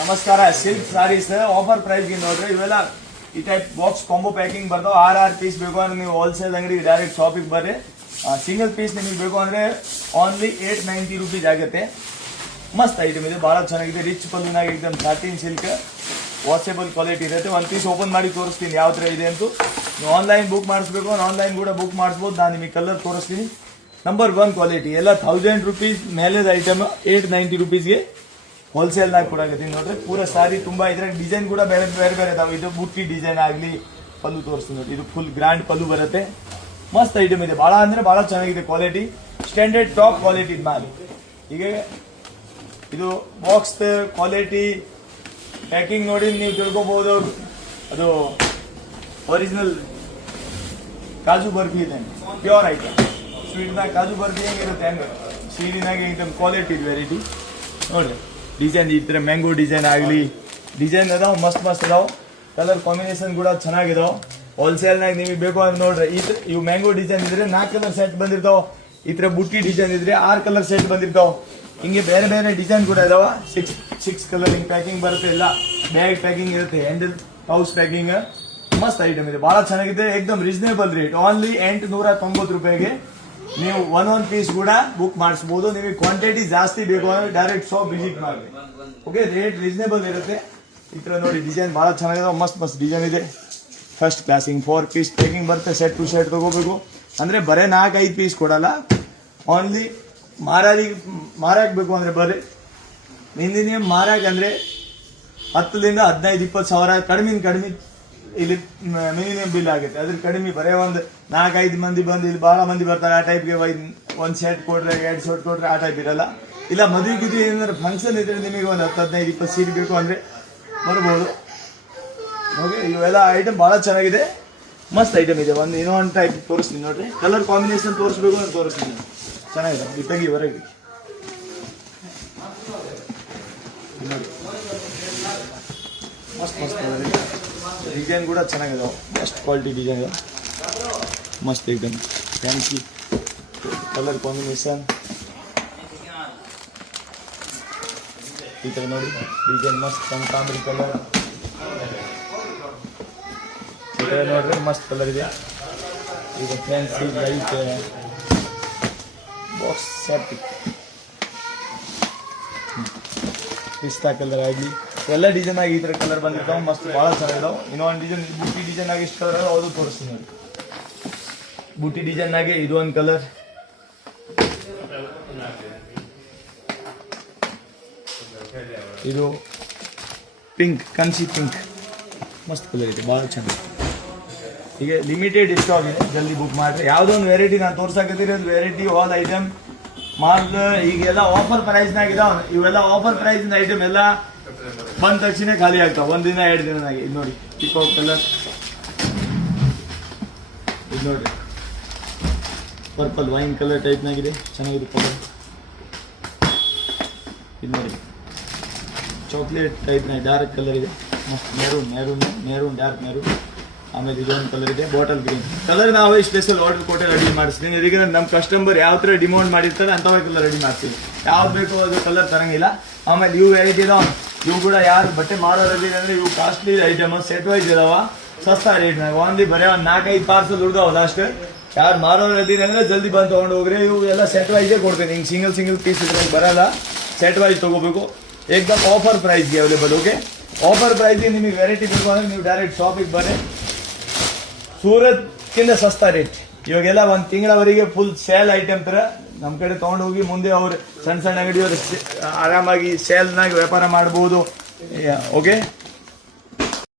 ನಮಸ್ಕಾರ. Silk saris offer ಪ್ರೈಸ್ಗೆ ನೋಡ್ರಿ. ಇವೆಲ್ಲ ಈ ಟೈಪ್ ಬಾಕ್ಸ್ ಕಾಂಬೋ ಪ್ಯಾಕಿಂಗ್ ಬರ್ತಾವ. 6 ಪೀಸ್ ಬೇಕು ಅಂದ್ರೆ ನೀವು ಹೋಲ್ಸೇಲ್ ಅಂಗಡಿಗೆ ಡೈರೆಕ್ಟ್ ಶಾಪಿಗೆ ಬರ್ರಿ. ಸಿಂಗಲ್ ಪೀಸ್ ನಿಮಗೆ ಬೇಕು ಅಂದ್ರೆ ಓನ್ಲಿ 890 ರುಪೀಸ್ ಆಗುತ್ತೆ. ಮಸ್ತ್ ಐಟಮ್ ಇದೆ, ಬಹಳ ಚೆನ್ನಾಗಿದೆ. ರಿಚ್ ಪಲ್ಲುನಾಗ एकदम ಸಾಟಿನ್ ಸಿಲ್ಕ್ ವಾಷೇಬಲ್ ಕ್ವಾಲಿಟಿ ಇರುತ್ತೆ. ಒಂದು ಪೀಸ್ ಓಪನ್ ಮಾಡಿ ತೋರಿಸ್ತೀನಿ ಯಾವ ಥರ ಇದೆ ಅಂತ. ನೀವು ಆನ್ಲೈನ್ ಬುಕ್ ಮಾಡಿಸ್ಬೇಕು ಅಂದ್ರೆ ಆನ್ಲೈನ್ ಕೂಡ ಬುಕ್ ಮಾಡಿಸ್ಬೋದು. ನಾನು ನಿಮಗೆ ಕಲರ್ ತೋರಿಸ್ತೀನಿ. Number 1 quality. ಎಲ್ಲ 1000 ರುಪೀಸ್ ಮೇಲೆದ ಐಟಮ್ 890 ರುಪೀಸ್ಗೆ ಹೋಲ್ಸೇಲ್ನಾಗ ಕೊಡಾಕತ್ತೀನಿ ನೋಡ್ರಿ. ಪೂರ ಸಾರಿ ತುಂಬಾ ಇದ್ರಾಗ ಡಿಸೈನ್ ಕೂಡ ಬೇರೆ ಬೇರೆ ಬೇರೆ ಇದಾವೆ. ಇದು ಬುಟ್ಟಿ ಡಿಸೈನ್ ಆಗಲಿ, ಪಲ್ಲು ತೋರಿಸ್ತೀನಿ ನೋಡಿ. ಇದು ಫುಲ್ ಗ್ರ್ಯಾಂಡ್ ಪಲ್ಲು ಬರುತ್ತೆ. ಮಸ್ತ್ ಐಟಮ್ ಇದೆ, ಬಹಳ ಅಂದ್ರೆ ಬಹಳ ಚೆನ್ನಾಗಿದೆ quality. Standard top quality mall. ಹೀಗೆ ಇದು ಬಾಕ್ಸ್ ಕ್ವಾಲಿಟಿ ಪ್ಯಾಕಿಂಗ್ ನೋಡಿ ನೀವು ತಿಳ್ಕೊಬಹುದು. ಅದು ಒರಿಜಿನಲ್ ಕಾಜು ಬರ್ಫಿ ಇದೆ, ಪ್ಯೂರ್ ಐಟಮ್. ಸ್ವೀಟ್ನಾಗ ಕಾಜು ಬರ್ಫಿ ಹೆಂಗಿರುತ್ತೆ ಹಂಗೆ ಸ್ವೀಟಿನಾಗ ಐಟಮ್ ಕ್ವಾಲಿಟಿ ವೆರೈಟಿ ನೋಡ್ರಿ. ಡಿಸೈನ್ ಈ ಥರ ಮ್ಯಾಂಗೋ ಡಿಸೈನ್ ಆಗಲಿ, ಡಿಸೈನ್ ಅದಾವ ಮಸ್ತ್ ಮಸ್ತ್ ಅದಾವ. ಕಲರ್ ಕಾಂಬಿನೇಷನ್ ಕೂಡ ಚೆನ್ನಾಗಿದಾವ. ಹೋಲ್ಸೇಲ್ನಾಗ ನಿಮಗೆ ಬೇಕು ಅಂದ್ರೆ ನೋಡ್ರಿ. ಇವು ಮ್ಯಾಂಗೋ ಡಿಸೈನ್ ಇದ್ರೆ 4 ಕಲರ್ ಸೆಟ್ ಬಂದಿರ್ತಾವ. ಈ ಥರ ಬುಟ್ಟಿ ಡಿಸೈನ್ ಇದ್ರೆ 6 ಕಲರ್ ಸೆಟ್ ಬಂದಿರ್ತಾವ. ಹಿಂಗೆ ಬೇರೆ ಬೇರೆ ಡಿಸೈನ್ ಕೂಡ ಇದಾವ. 6 ಕಲರ್ ಹಿಂಗೆ ಪ್ಯಾಕಿಂಗ್ ಬರುತ್ತೆ. ಇಲ್ಲ ಬ್ಯಾಗ್ ಪ್ಯಾಕಿಂಗ್ ಇರುತ್ತೆ, ಹ್ಯಾಂಡಲ್ ಪೌಚ್ ಪ್ಯಾಕಿಂಗ್. ಮಸ್ತ್ ಐಟಮ್ ಇದೆ, ಬಹಳ ಚೆನ್ನಾಗಿದೆ. ಏಕದಮ್ ರೀಸನೇಬಲ್ ರೇಟ್. ಓನ್ಲಿ 890 ರೂಪಾಯಿಗೆ ನೀವು ಒಂದೊಂದು ಪೀಸ್ ಕೂಡ ಬುಕ್ ಮಾಡಿಸಬಹುದು. ನಿಮಗೆ ಕ್ವಾಂಟಿಟಿ ಜಾಸ್ತಿ ಬೇಕು ಅಂದ್ರೆ ಡೈರೆಕ್ಟ್ ಶಾಪ್ ವಿಸಿಟ್ ಮಾಡಿ. ಓಕೆ, ರೇಟ್ ರೀಸನೇಬಲ್ ಇರುತ್ತೆ. ಈ ತರ ನೋಡಿ ಡಿಸೈನ್ ಬಹಳ ಚೆನ್ನಾಗಿದೆ, ಮಸ್ತ್ ಮಸ್ತ್ ಡಿಸೈನ್ ಇದೆ. ಫಸ್ಟ್ ಕ್ಲಾಸಿಂಗ್ 4 ಪೀಸ್ ಪ್ಯಾಕಿಂಗ್ ಬರುತ್ತೆ. ಸೆಟ್ ಟು ಸೆಟ್ ತಗೋಬೇಕು ಅಂದ್ರೆ ಬರೇ 4-5 ಪೀಸ್ ಕೊಡಲ್ಲ. ಓನ್ಲಿ ಮಾರಾಕ್ ಬೇಕು ಅಂದ್ರೆ ಬರ್ರಿ. ಹಿಂದಿನ ಮಾರಾಕ್ ಅಂದ್ರೆ 10ರಿಂದ 15-20 ಸಾವಿರ ಕಡಿಮೆ ಇಲ್ಲಿ ಮಿನಿಮಮ್ ಬಿಲ್ ಆಗುತ್ತೆ. ಅದ್ರ ಕಡಿಮೆ ಬರೇ ಒಂದು 4-5 ಮಂದಿ ಬಂದು ಇಲ್ಲಿ ಬಹಳ ಮಂದಿ ಬರ್ತಾರೆ. ಆ ಟೈಪ್ಗೆ ಒಂದು ಸೆಟ್ ಕೊಟ್ರೆ 2 ಸೆಟ್ ಕೊಟ್ರೆ ಆ ಟೈಪ್ ಇರಲ್ಲ. ಇಲ್ಲ ಮದುವೆ ಗಿದ್ವಿ ಏನಾದ್ರು ಫಂಕ್ಷನ್ ಇದ್ರೆ ನಿಮಗೆ ಒಂದು 10-15-20 ಸೀಟ್ ಬೇಕು ಅಂದ್ರೆ ಬರ್ಬೋದು. ಓಕೆ, ಇವೆಲ್ಲ ಐಟಮ್ ಬಹಳ ಚೆನ್ನಾಗಿದೆ, ಮಸ್ತ್ ಐಟಮ್ ಇದೆ. ಇನ್ನೊಂದು ಟೈಪ್ ತೋರಿಸ್ತೀನಿ ನೋಡ್ರಿ. ಕಲರ್ ಕಾಂಬಿನೇಷನ್ ತೋರಿಸ್ಬೇಕು ಅಂತ ತೋರಿಸ್ತೀನಿ. ಚೆನ್ನಾಗಿದೆ, ಇತ್ತಾಗಿ ಹೊರಗೆ ನೋಡಿ. ಮಸ್ತ್ ಮಸ್ತ್ ಡಿಸೈನ್ ಕೂಡ ಚೆನ್ನಾಗಿದಾವೆ. ಬೆಸ್ಟ್ ಕ್ವಾಲಿಟಿ ಡಿಸೈನ್ ಇದೆ, ಮಸ್ತ್ ಐಟಮ್. ಫ್ಯಾನ್ಸಿ ಕಲರ್ ಕಾಂಬಿನೇಷನ್ ಈ ಥರ ನೋಡಿ. ಡಿಸೈನ್ ಮಸ್ತ್ ಕನಕಾಂಬರಿ ಕಲರ್ ಈ ಥರ ನೋಡ್ರಿ, ಮಸ್ತ್ ಕಲರ್ ಇದೆ. ಈಗ ಫ್ಯಾನ್ಸಿ ಲೈಟ್ ಬಾಕ್ಸ್ ಸೆಟ್ ಪಿಸ್ತಾ ಕಲರ್ ಆಗಲಿ ಎಲ್ಲ ಡಿಸೈನ್ ಆಗಿ ಈ ಥರ ಕಲರ್ ಬಂದಿರ್ತಾವೆ. ಮಸ್ತ್ ಭಾಳ ಚೆನ್ನಾಗಿದಾವೆ. ಇನ್ನೊಂದು ಡಿಸೈನ್ ಬುಟ್ಟಿ ಡಿಸೈನ್ ಆಗಿ ಇಷ್ಟು ಕಲರ್ ಅದಾವೆ, ಅದು ತೋರಿಸ್ತೀನಿ ನೋಡಿ. ಬುಟ್ಟಿ ಡಿಸೈನ್ ಆಗಿ ಇದು ಒಂದು ಕಲರ್, ಇದು ಪಿಂಕ್, ಕನ್ಸಿ ಪಿಂಕ್, ಮಸ್ತ್ ಕಲರ್ ಇದೆ, ಭಾಳ ಚೆನ್ನಾಗಿದೆ. ಹೀಗೆ ಲಿಮಿಟೆಡ್ ಸ್ಟಾಕ್ ಇದೆ, ಜಲ್ದಿ ಬುಕ್ ಮಾಡಿರಿ. ಯಾವುದೋ ಒಂದು ವೆರೈಟಿ ನಾನು ತೋರ್ಸಕತ್ತೀರಿ, ಅದು ವೆರೈಟಿ ಆಲ್ ಐಟಮ್ ಮಾಲ್ ಈಗೆಲ್ಲ ಆಫರ್ ಪ್ರೈಸ್ನಾಗ ಇದಾವೆ. ಇವೆಲ್ಲ ಆಫರ್ ಪ್ರೈಸ್ನ ಐಟಮ್ ಎಲ್ಲ ಬಂದ ತಕ್ಷಣ ಖಾಲಿ ಆಗ್ತಾವ, 1 ದಿನ 2 ದಿನದಾಗೆ. ಇದು ನೋಡಿ ಪಿಕಾಕ್ ಕಲರ್, ಇದು ನೋಡ್ರಿ ಪರ್ಪಲ್ ವೈನ್ ಕಲರ್ ಟೈಪ್ನಾಗಿದೆ, ಚೆನ್ನಾಗಿದೆ ಕಲರ್. ಇದು ನೋಡಿ ಚಾಕ್ಲೇಟ್ ಟೈಪ್ನ ಡಾರ್ಕ್ ಕಲರ್ ಇದೆ, ಮಸ್ತ್ ಮೆರೂನ್ ಡಾರ್ಕ್ ಮೆರೂನ್. ಆಮೇಲೆ ಇದೊಂದು ಕಲರ್ ಇದೆ ಬಾಟಲ್ ಗ್ರೀನ್ ಕಲರ್. ನಾವು ಸ್ಪೆಷಲ್ ಆರ್ಡರ್ ಕೊಟ್ಟೆ ರೆಡಿ ಮಾಡಿಸ್ತೀನಿ. ಇದಕ್ಕೆ ನಮ್ಮ ಕಸ್ಟಮರ್ ಯಾವ ಥರ ಡಿಮಾಂಡ್ ಮಾಡಿರ್ತಾರೆ ಅಂಥವೇ ಕಲರ್ ರೆಡಿ ಮಾಡ್ತೀವಿ. ಯಾವ್ದು ಬೇಕೋ ಅದು ಕಲರ್ ತರಂಗಿಲ್ಲ. ಆಮೇಲೆ ಇವು ವೆರೈಟಿ ಇದಾವ. ಇವು ಕೂಡ ಯಾರು ಬಟ್ಟೆ ಮಾರೋದಿದೆ ಅಂದ್ರೆ ಇವು ಕಾಸ್ಟ್ಲಿ ಐಟಮ್, ಸೆಟ್ ವೈಸ್ ಇದಾವ, ಸಸ್ತಾ ರೇಟ್ನಾಗ. ಓನ್ಲಿ ಬರೀ ಒಂದು 4-5 ಪಾರ್ಸಲ್ ಹುಡ್ದಾವ ಅಷ್ಟೇ. ಯಾರು ಮಾರೋದಿದೆ ಅಂದ್ರೆ ಜಲ್ದಿ ಬಂದು ತೊಗೊಂಡು ಹೋಗ್ರಿ. ಇವು ಎಲ್ಲ ಸೆಟ್ ವೈಸೇ ಕೊಡ್ತೀನಿ. ಹಿಂಗೆ ಸಿಂಗಲ್ ಪೀಸ್ ಇದ್ರಾಗ ಬರಲ್ಲ, ಸೆಟ್ ವೈಸ್ ತೊಗೋಬೇಕು. ಏಕದಮ್ ಆಫರ್ ಪ್ರೈಸ್ಗೆ ಅವೈಲೇಬಲ್. ಓಕೆ, ಆಫರ್ ಪ್ರೈಸ್ಗೆ ನಿಮಗೆ ವೆರೈಟಿ ಬೇಕು ಅಂದ್ರೆ ನೀವು ಡೈರೆಕ್ಟ್ ಶಾಪಿಗೆ ಬರ್ರಿ. ಸೂರತ್ಕಿಂತ ಸಸ್ತಾ ರೇಟ್. ಇವಾಗೆಲ್ಲ 1 ತಿಂಗಳವರೆಗೆ ಫುಲ್ ಸೇಲ್ ಐಟಮ್ ಥರ ನಮ್ಮ ಕಡೆ ತೊಗೊಂಡು ಹೋಗಿ ಮುಂದೆ ಅವ್ರು ಸಣ್ಣ ಅಂಗಡಿಯವರು ಆರಾಮಾಗಿ ಸೇಲ್ನಾಗ ವ್ಯಾಪಾರ ಮಾಡ್ಬೋದು. ಓಕೆ.